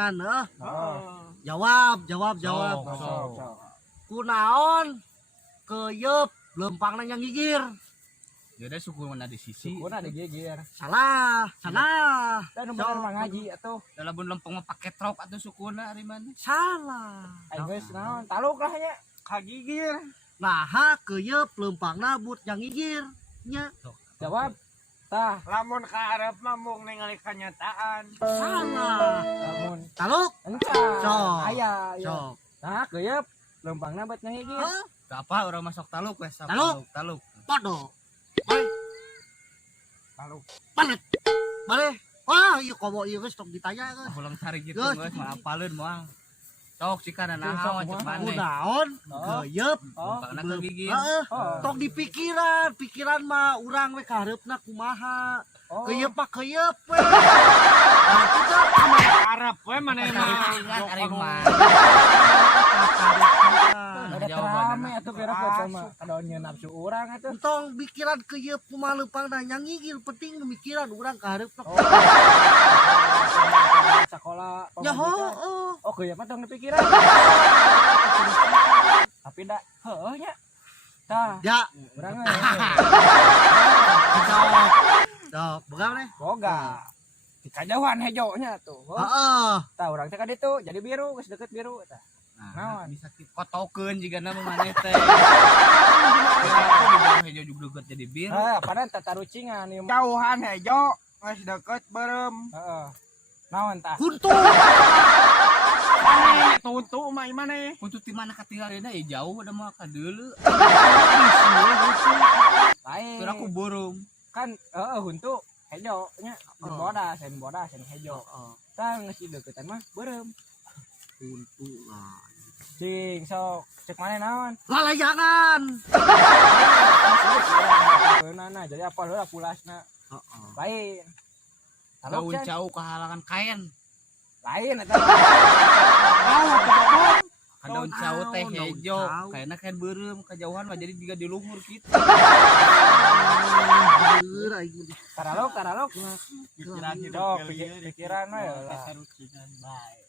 cacing-cacingan Jawab. Kunaon keyeup leumpangna nya ngigir. Ya udah suku mana di sisi. Suku ada geger. Salah. Dan bener mah ngaji atuh. Dalam bun lempeng mah pake trok atuh sukuna ari mana? Salah. Ayo geus naon? Taluk lah nya. Kagigir. Nah, keyeup leumpangna but nya ngigir nya. Jawab. Tah, Lamun kaarep mah mung ningali kanyataan. Salah. lamun Taluk. encan. Sok. Aya. Sok. Nah, geuyeub lempangna bet ngigir. Hah? Gak apa orang masuk taluk wes. Taluk. Podo. Balik. Taluk. Balik. Wah, ieu komo ieu geus tok ditanya geus. Ulang cari gitu Geus. guys, mah apaleun moal. Sok cika naon cek mana. Kunaon keyeup Lempangna kegigir. heeh. Oh. Tok di pikiran mah urang we kareupna kumaha. Oh. Keyeup mah keyeup we. Nah, kita Arep we maneh mah. Ari mah. Ada terame atuh beres baca mah. Kadonya nafsu urang atuh. Entong pikiran keyeup kumaha leumpangna nya ngigir penting mikiran urang kareupna. Sekolah Ya pendidikan. heuh. Oh, geuyeub mah tong dipikiran. Tapi da heueuh nya. Tah, Ya, urang sok boga nih. boga. Di kajauhan hejonya tuh. Heeh. Tah urang teh ka ditu jadi biru, geus deket biru tah. Nah, Naon? bisa kotokeun jika nama maneh teh. Aku di bawah hejo juga deket jadi biru. Padahal tata rucingan ieu mah. Jauhan hejo geus deket berem. Heeh. Naon tah? Kuntu. Maneh tutu mah maneh. Untuk di mana katingalina ya jauh ada mah ka deuleu. Lain. Tur aku burung. Kan huntu hejo nya bodas, sen hejo. Tah geus deketan mah beureum. Kuntu lah. Cing sok cek mana naon? Lalayangan. Beunana jadi apa heula pulasna. Heeh. Lain. Daun Can. jauh kehalangan kain. Lain eta. Daun jauh teh daun hejo. jauh. Kayaknya kan beureum kejauhan mah jadi juga di luhur gitu. Beur aing mah. Taralog. Pikiran hidup Sok gelieu pikiran we lah. kasarucingan bae.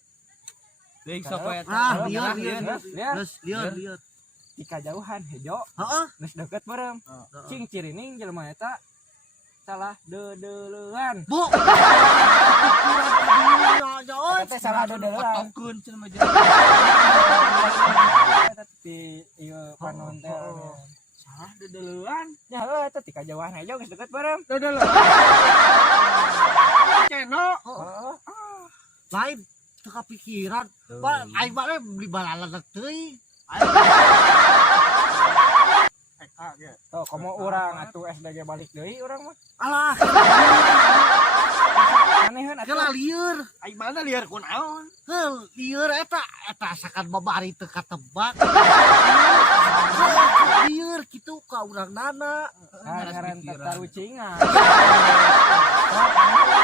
Deui sok poe Ah, Lihat. lieur. Di kajauhan hejo Heeh. geus deket beureum. Cing cirining jelema eta salah deuleuan. Bu. Pikiran kadinya aja oi. Eta teh salah deuleuan. kotokeun cenah mah jadi. Eta ti ieu panon teh. Salah deuleuan. Ya heuh eta ti kajauhan hejo geus deket beureum. Deuleuan. Ceno. Heeh. Lain teu kapikiran. Pak aing mah beli balalan teuing. Tuh, komo urang atuh SDG balik deui urang mah. Alah, Aneheun atuh. kela lieur. Aing mana liar kunaon? Heuh, lieur eta sakan babari teu katebak. Lieur kitu ka urang nana. Ngaran pikiran. tata rucingan.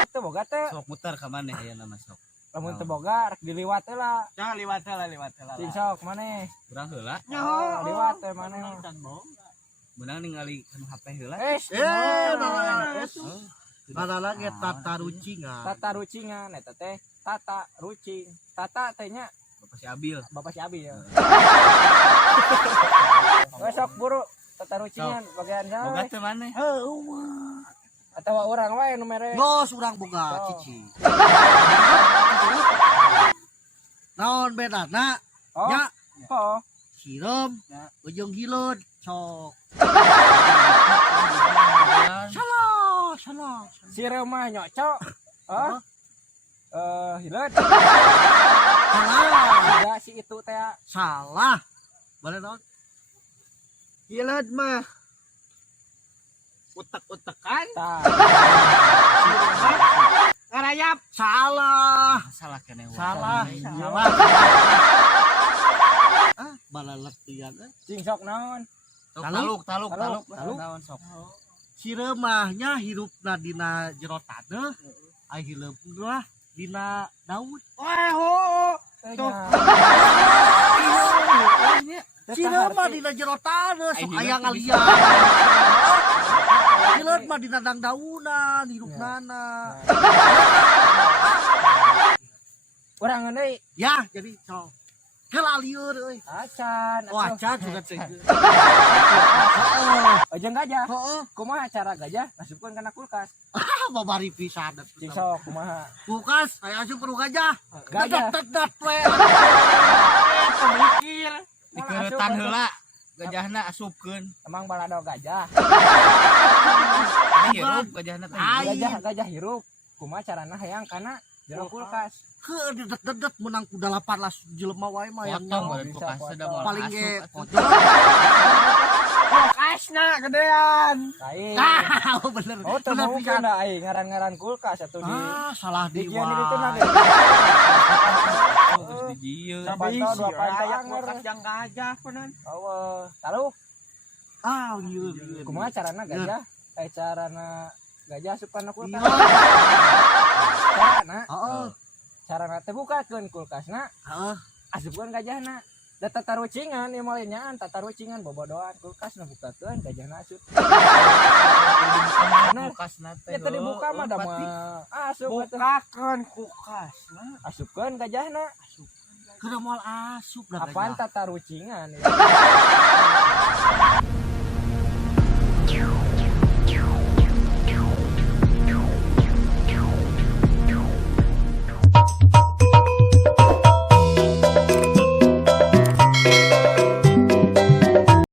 Teu boga teh. Sok muter ka maneh aya nama sok. Lamun teu boga rek diliwat teh lah. Jangan liwat lah. Cing sok maneh. Urang heula. Liwat teh maneh. Menang ningali kan HP heula. Nana lagi tata rucingan. Tata rucingan eta teh tata rucing. Tata teh nya Bapak si Abil. Bapak si Abi ya. Besok buru tata rucingan bagian Boga sana. teh maneh. Atawa urang wae nu mere. Ngos urang boga cici. Naon bedana? Oh. Nya Oh. sireum, ujung hileud, sok. Salah. Si remah nyocok. Oh. Hileud. Salah. Juga si itu teh. Salah. Boleh naon? Hileud mah utek-utekan Tah. ngarayap. Salah. Salah kene wae. Salah. Salah. Ah, balaletian. Cing sok naon? Taluk. Taluk. Naon sok. Sireum mahnya hirupna dina jero taneuh, ai hileupna dina daun. Wah ho. Tuh. Sireum mah dina jero taneuh, sok Ai aya hileut ngalian. Hileut mah dina dangdaunan, hirupnana. Urang deui Ya, jadi sok. Heula lieur euy. acan. Wah, can juga teh. Jeung gajah. Heeh. Kumaha cara gajah ngasupkeun kana kulkas? Babari pisan. Cing sok kumaha? Kulkas, aya asup perlu gajah. Gajah. Tetet we. Mikir. Dikeretan heula gajahna asupkeun. Emang balado gajah. Ini hirup gajahna teh. Gajah hirup. Kumaha carana hayang kana jero kulkas? Heuh dedet-dedet menang ku 18 jelema wae mah yang Potong nyawa. bari kulkas da moal Paling asup ge atuh. pojok. Kulkasna gedean. Lain. Ah, bener. Oh, teu Bener mau pisan. da ai ngaran-ngaran kulkas atuh di Ah, salah di di kieu itu na. Terus dijieun. Pantau, dua pantau Ayak anger. kulkas yang gajah penan. Eueuh, taruh Ah, ieu. kumaha carana gajah? Carana gajah asup kana Iya. kulkas. Carana, Heeh. carana teh bukakeun kulkasna, Heeh. asupkeun gajahna. Da tatarucingan ieu mah nyaan tatarucingan bobodoan kulkasna bukakeun gajahna asup. Bener. Kulkasna teh. Ya tadi buka mah da Pati. mah asup atuh. Bukakeun kulkasna. Asupkeun gajahna. Keur moal asup dah Apaan gajah. tatarucingan ya?